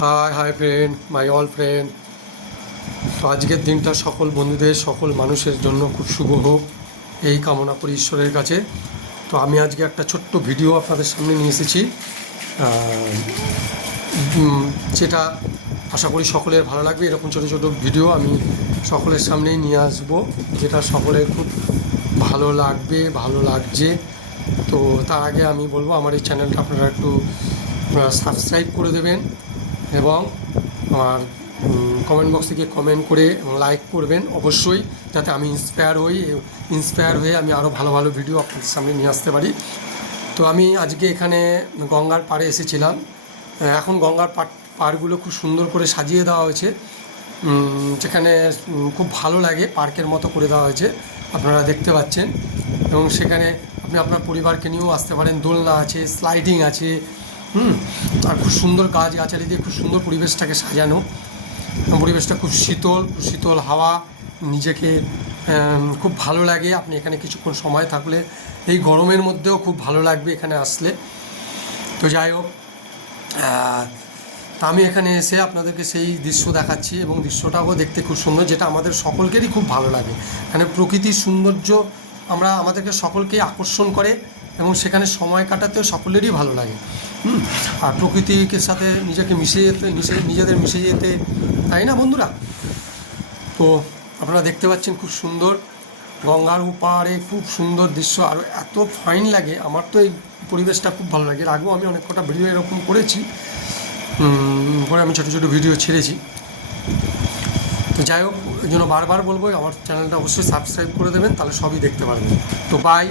High hi friend, my all friend. তো আজকের দিনটা সকল বন্ধুদের, সকল মানুষের জন্য খুব শুভ হোক, এই কামনা করি ঈশ্বরের কাছে। তো আমি আজকে একটা ছোট্ট ভিডিও আপনাদের সামনে নিয়ে এসেছি, যেটা আশা করি সকলের ভালো লাগবে। এরকম ছোটো ছোটো ভিডিও আমি সকলের সামনেই নিয়ে আসবো, যেটা সকলের খুব ভালো লাগবে, ভালো লাগছে। তো তার আগে আমি বলবো, আমার এই চ্যানেলটা আপনারা একটু সাবস্ক্রাইব করে দেবেন এবং আমার কমেন্ট বক্স থেকে কমেন্ট করে লাইক করবেন অবশ্যই, যাতে আমি ইন্সপায়ার হয়ে আমি আরও ভালো ভালো ভিডিও আপনাদের সামনে নিয়ে আসতে পারি। তো আমি আজকে এখানে গঙ্গার পাড়ে এসেছিলাম। এখন গঙ্গার পাড়গুলো খুব সুন্দর করে সাজিয়ে দেওয়া হয়েছে, যেখানে খুব ভালো লাগে, পার্কের মতো করে দেওয়া হয়েছে, আপনারা দেখতে পাচ্ছেন। এবং সেখানে আপনি আপনার পরিবারকে নিয়েও আসতে পারেন। দোলনা আছে, স্লাইডিং আছে, আর খুব সুন্দর গাছগাছালি দিয়ে খুব সুন্দর পরিবেশটাকে সাজানো। পরিবেশটা খুব শীতল, শীতল হাওয়া, নিজেকে খুব ভালো লাগে। আপনি এখানে কিছুক্ষণ সময় থাকলে এই গরমের মধ্যেও খুব ভালো লাগবে এখানে আসলে। তো যাই হোক, আমি এখানে এসে আপনাদেরকে সেই দৃশ্য দেখাচ্ছি এবং দৃশ্যটাও দেখতে খুব সুন্দর, যেটা আমাদের সকলকেরই খুব ভালো লাগে। এখানে প্রকৃতির সৌন্দর্য আমাদেরকে সকলকেই আকর্ষণ করে এবং সেখানে সময় কাটাতেও সকলেরই ভালো লাগে। আর প্রকৃতির সাথে নিজেকে নিজেদের মিশে যেতে, তাই না বন্ধুরা? তো আপনারা দেখতে পাচ্ছেন খুব সুন্দর গঙ্গার উপারে খুব সুন্দর দৃশ্য, আর এত ফাইন লাগে। আমার তো এই পরিবেশটা খুব ভালো লাগে। এর আগেও আমি অনেক কটা ভিডিও এরকম করেছি, করে আমি ছোটো ছোটো ভিডিও ছেড়েছি। তো যাই হোক, এই জন্য বারবার বলবো, আমার চ্যানেলটা অবশ্যই সাবস্ক্রাইব করে দেবেন, তাহলে সবই দেখতে পারবেন। তো বাই।